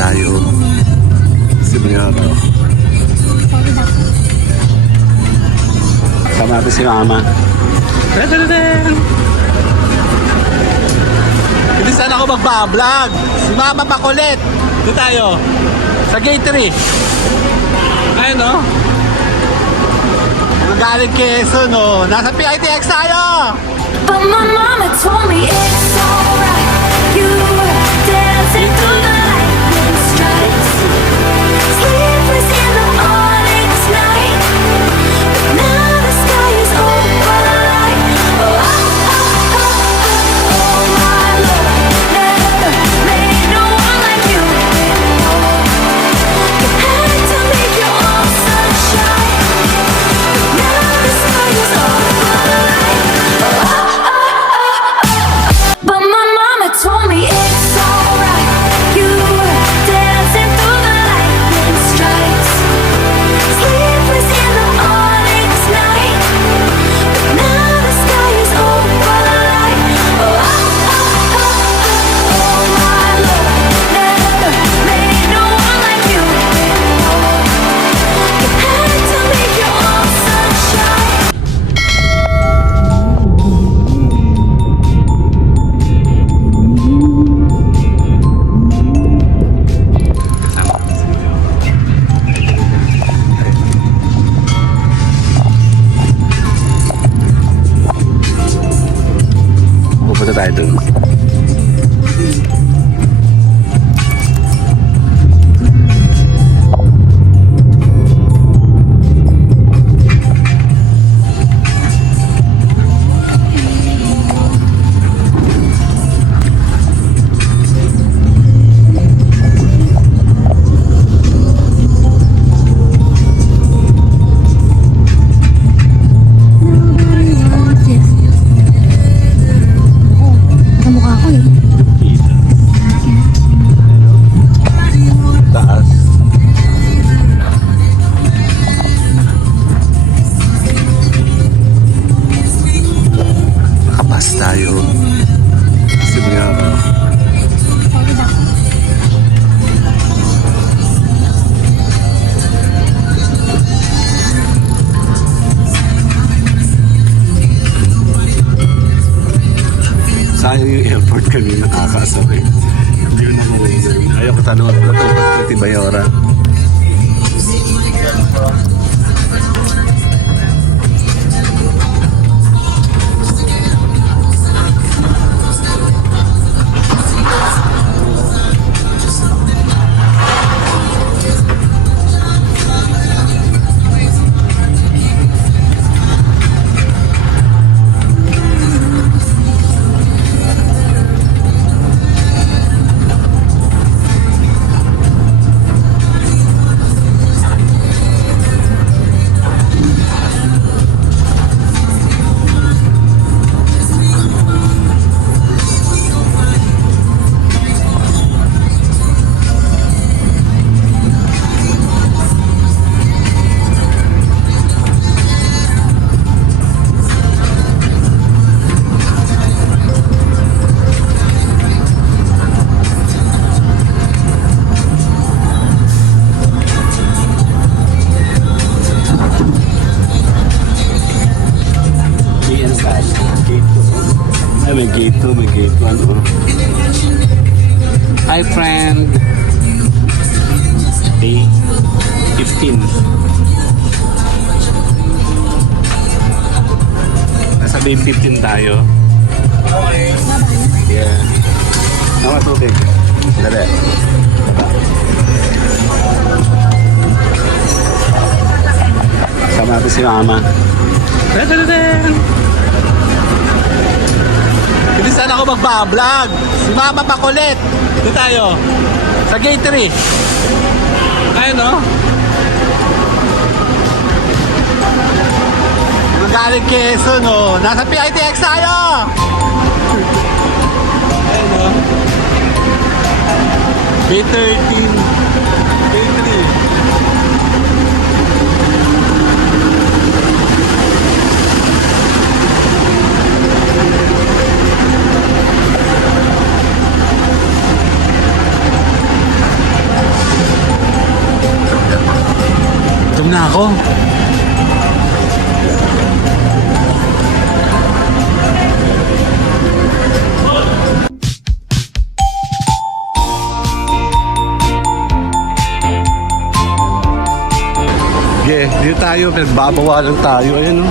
tayo. Seminara Sama uh, natin si Mama? Hindi sana ako magpa-vlog Si Mama Makulit Doon tayo. Sa gate 3 Ayun no? Galing Quezon no? Nasa PITX tayo! But my mama told me it's alright. You yung airport kanina may gate 1. Oh. Hi, friend. Day 15. Nasa day 15 tayo. Yeah. Ang matubig. Dali. Sama natin si Mama. Tadadadam! Hindi sana ako magpa-vlog. Si Mama makulit. Dito tayo. Sa gate 3. Ayun no. Magaling Quezon no. Nasa PITX tayo. Ayun no. B13. Gutom na ako. Okay, dito tayo, pinagbabawalan tayo. Ayan o. No?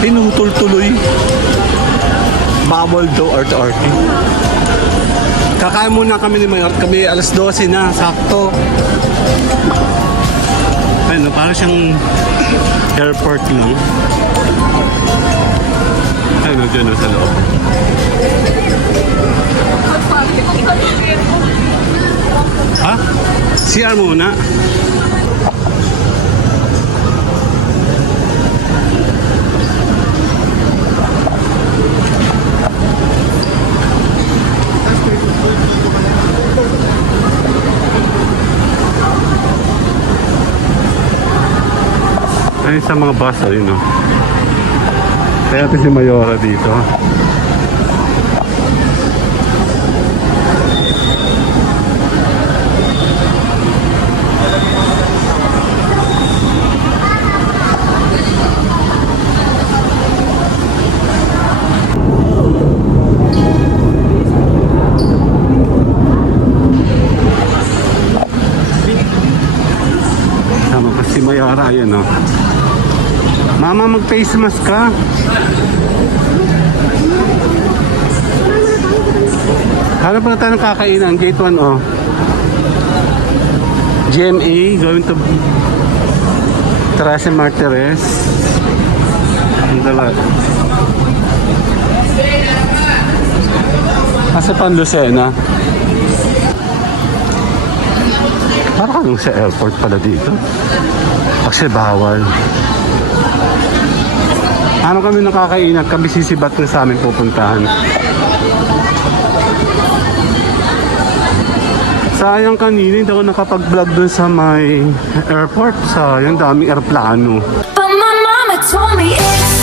Pinutol tuloy. Bawal daw art-art. Kakain muna kami ni Mayor. Kami alas 12 na, sakto. Ayun, parang siyang airport lang. Ayun, no, dyan no, sa loob. Ha? CR muna. Ayun sa mga bus, ayun no. Kaya ito si Mayora dito. Tama pa si Mayora, ayun no. Mama, mag-face mask ka. Hanap na tayo ng kakainan. Gate 1, oh. GMA, going to Terrace Martires. Ang dala. Asa pa ang Lucena? Parang sa airport pala dito. Kasi bawal. Ano kami nakakainan, kami sisibat na sa amin pupuntahan. Sayang kanina, hindi ako nakapag-vlog dun sa may airport. Sayang, daming aeroplano. But my mama told me it's.